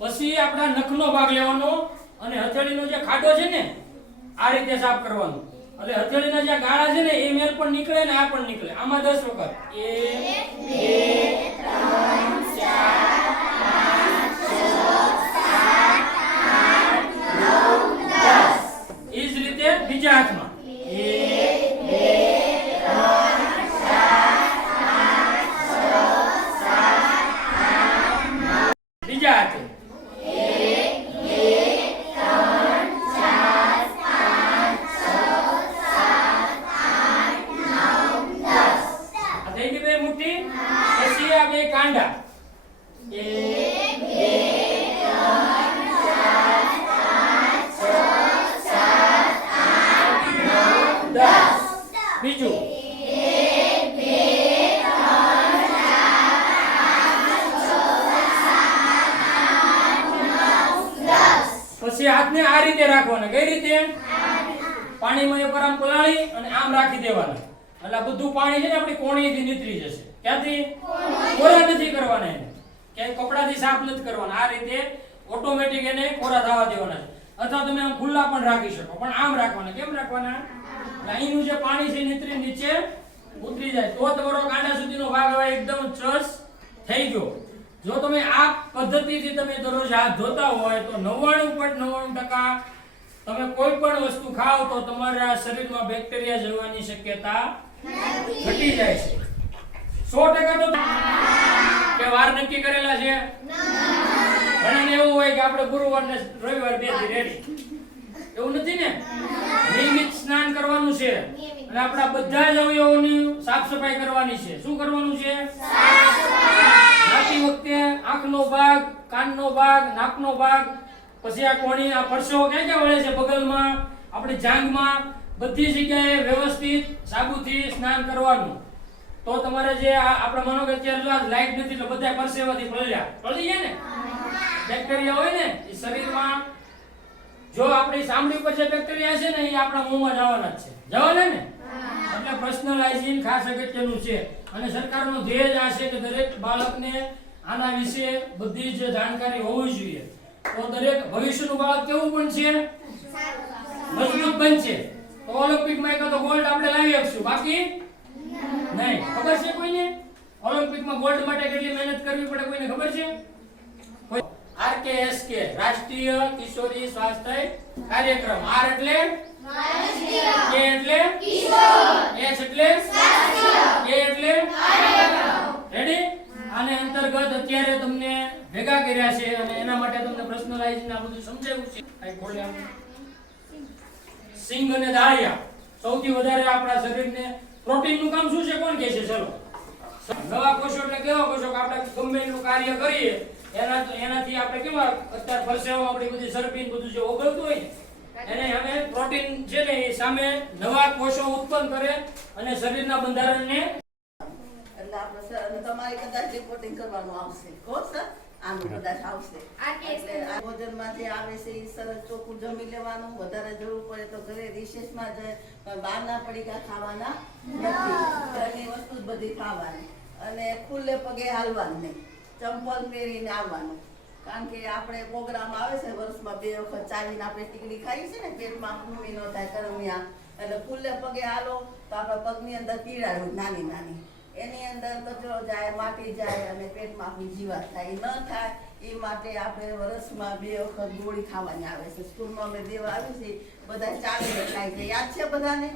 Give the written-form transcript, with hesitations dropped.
પછી આપડા નખનો ભાગ લેવાનો અને હથેળીનો જે ખાડો છે ને આ રીતે સાફ કરવાનો એટલે હથેળીના જે ગાળા છે ને એ મેલ પણ નીકળે ને આ પણ નીકળે આમાં 10 વખત 1 2 3 4 5 6 7 8 9 10 એ જ રીતે બીજા હાથમાં 1 2 3 4 5 6 7 8 9 બીજા હાથે કાંડા 1 2 3 4 5 6 7 8 9 10 બીજું 1 2 3 4 5 6 7 8 9 10 પછી હાથને આ રીતે રાખવાના કઈ રીતે પાણીમાં એકવાર આમ પલાળી અને આમ રાખી દેવાના એટલે બધું પાણી છે ને આપણી કોણીથી નીતરી જશે ક્યાંથી કોરા નથી કરવાના એને કે કપડાથી સાફ નથી કરવાના આ રીતે ઓટોમેટિક એને કોરા થવા દેવાના છે અથવા તમે આમ ખુલ્લા પણ રાખી શકો પણ આમ રાખવાના કેમ રાખવાના અહીંનું જે પાણી છે નીતરી નીચે ઉતરી જાય તો તમારો કાંડા સુધીનો ભાગ હવે એકદમ ચસ થઈ ગયો જો તમે આ પદ્ધતિથી તમે દરરોજ હાથ ધોતા હોય તો 99.99% તમે કોઈ પણ વસ્તુ ખાઓ તો તમારા શરીરમાં બેક્ટેરિયા જવાની શક્યતા ઘટી જાય છે 100% તો કે વાર નક્કી કરેલા છે ઘણાને એવું હોય કે આપણે ગુરુવાર ને રવિવાર બે દી રેડી એવું નથી ને નિયમિત સ્નાન કરવાનું છે અને આપણા બધા જ અવયવોની સાફ સફાઈ કરવાની છે શું કરવાનું છે સાફ સફાઈ નાતી વખતે આંખનો ભાગ કાનનો ભાગ નાકનો ભાગ પછી આ કોણી આ પરસેવો ક્યાં ક્યાં વળે છે બગલમાં આપણી જાંઘમાં બધી જગ્યાએ વ્યવસ્થિત સાબુથી સ્નાન કરવાનું તો તમારે જે આપણે માનો કે અત્યારે જો આ લાઈટ નથી તો બધા પરસેવાથી પડી ગયા ને બેક્ટેરિયા હોય ને એ શરીરમાં જો આપણી ચામડી પર જે બેક્ટેરિયા છે ને એ આપણા મોંમાં જવાના જ છે જવાના ને એટલે પર્સનલ હાઇજીન ખાસ અગત્યનું છે અને સરકારનો ધ્યેય આ છે કે દરેક બાળકને આના વિશે બધી જ જાણકારી હોવી જોઈએ તો દરેક ભવિષ્યનું બાળક કેવું બનશે મજબૂત બનશે તો ઓલિમ્પિકમાં એક તો ગોલ્ડ આપણે લાવી શકશું બાકી નહીં ખબર છે કોઈને ઓલિમ્પિકમાં ગોલ્ડ માટે કેટલી મહેનત કરવી પડે કોઈને ખબર છે આરકેએસકે રાષ્ટ્રીય કિશોરી સ્વાસ્થ્ય કાર્યક્રમ આર એટલે રાષ્ટ્રીય કે એટલે કિશોર એચ એટલે સ્વાસ્થ્ય કે એટલે કાર્યક્રમ રેડી અને આને અંતર્ગત અત્યારે તમને ભેગા કર્યા છે અને એના માટે તમને પર્સનલાઇઝ આ બધું સમજાવ્યું છે. આ ખોલે આમ. સિંગ અને દાળિયા સૌથી વધારે આપણા શરીરને પ્રોટીનનું કામ શું છે કોણ કહે છે? ચલો. નવા કોષો એટલે કેવા કોષો કે આપણે ગમે એટલું કાર્ય કરીએ એનાથી આપણે કેવા અત્યારે પરસેવામાં આપણી બધી ચરબી બધું જે ઓગળતું હોય એને અમે પ્રોટીન છે ને એ સામે નવા કોષો ઉત્પન્ન કરે અને શરીરના બંધારણને એટલે આપણે સર તમારે કદાચ રિપોર્ટિંગ કરવાનું આવશે. હો સર આનું કદાચ આવશે. એટલે આ ભોજનમાં જે આવે છે એ સરસ ચોખ્ખું જમી લેવાનું. વધારે જરૂર પડે તો ઘરે રિસેસમાં જ બહારના પડીકા ખાવાના નથી. ઘરની વસ્તુ જ બધી ખાવાની અને ખુલ્લે પગે હાલવાનું નહીં. ચંપલ પહેરીને આવવાનું. કારણ કે આપણે પ્રોગ્રામ આવે છે વર્ષમાં 2 વખત ચાવીને આપણે ટીકડી ખાઈએ છીએ ને પેટમાં કૃમિ ન થાય કરમિયા. એટલે ખુલ્લે પગે હાલો તો આપણા પગની અંદર પીડા હોય નાની નાની. એની અંદર કચરો જાય, માટી જાય અને પેટમાં આપણી જીવાત થાય. ન થાય એ માટે આપણે વર્ષમાં 2 વખત ગોળી ખાવાની આવે છે. સ્કૂલમાં અમે દેવા આવી છે બધા ચાવીને ખાય છે. યાદ છે બધાને?